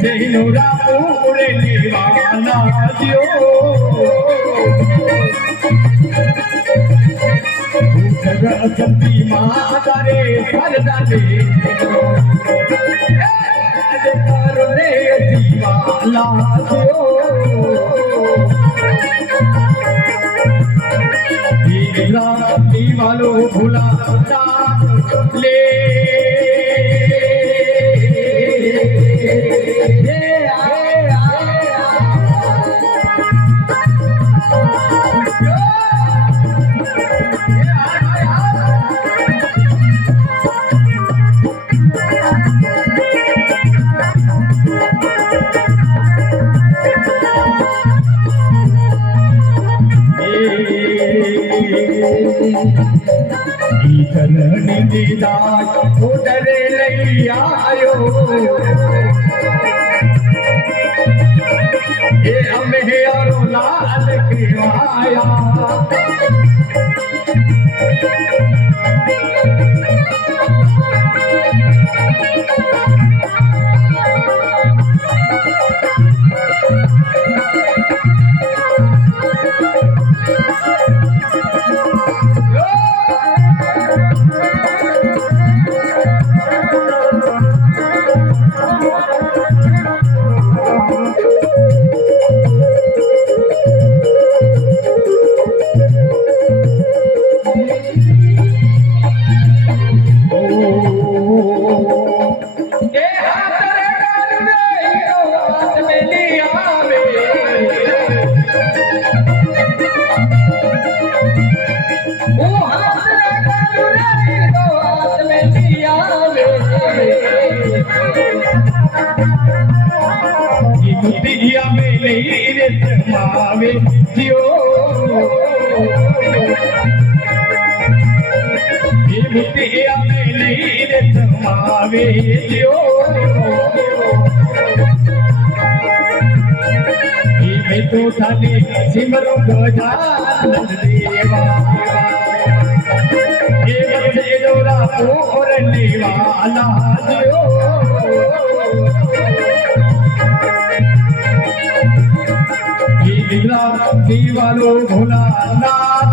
જેનો રામુ ઉડે લેવાના જયો જગતી માતારે ફરદાને તારો રે દીવાલા જયો ভালো ভোলা লে ઉદરે લઈ આયો એ અમે યારો લાલ કહેવાયા दिया मेले मावे जियो। दिया मेले मावे जियो। तो थाने सिमरो गजानन देवा। ये बंदे जोरा को निवाला दियो আমি ভালো ভোলানাথ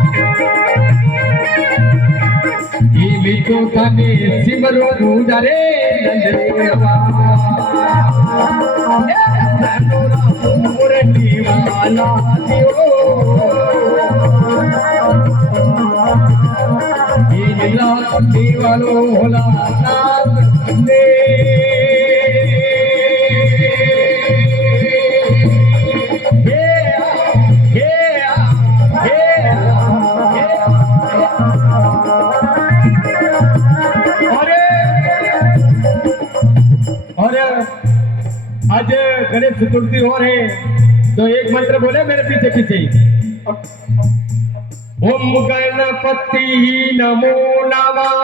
को तने सिमरो पूजा रे नंददेवा मुरली वाला दियो नीला दीवालो होला नाम दे गणेश चतुर्थी हो। रहे तो एक मंत्र बोले, मेरे पीछे पीछे। ओम गणपति नमो नमः।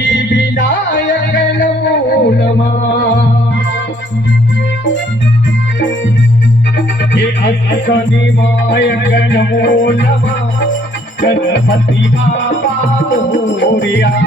विनायक नमो नमः। हे अष्टनिवायक नमो नमः। गणपति बाबा मोरिया।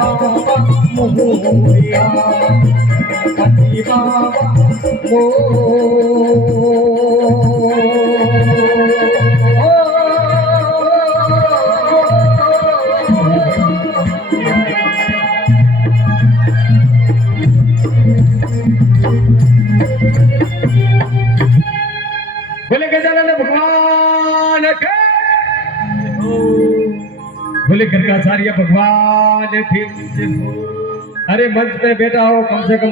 বাবা মোহরিয়া কাটি বাবা মোহ बोले भगवान की अरे मंच पे बैठा हो कम से कम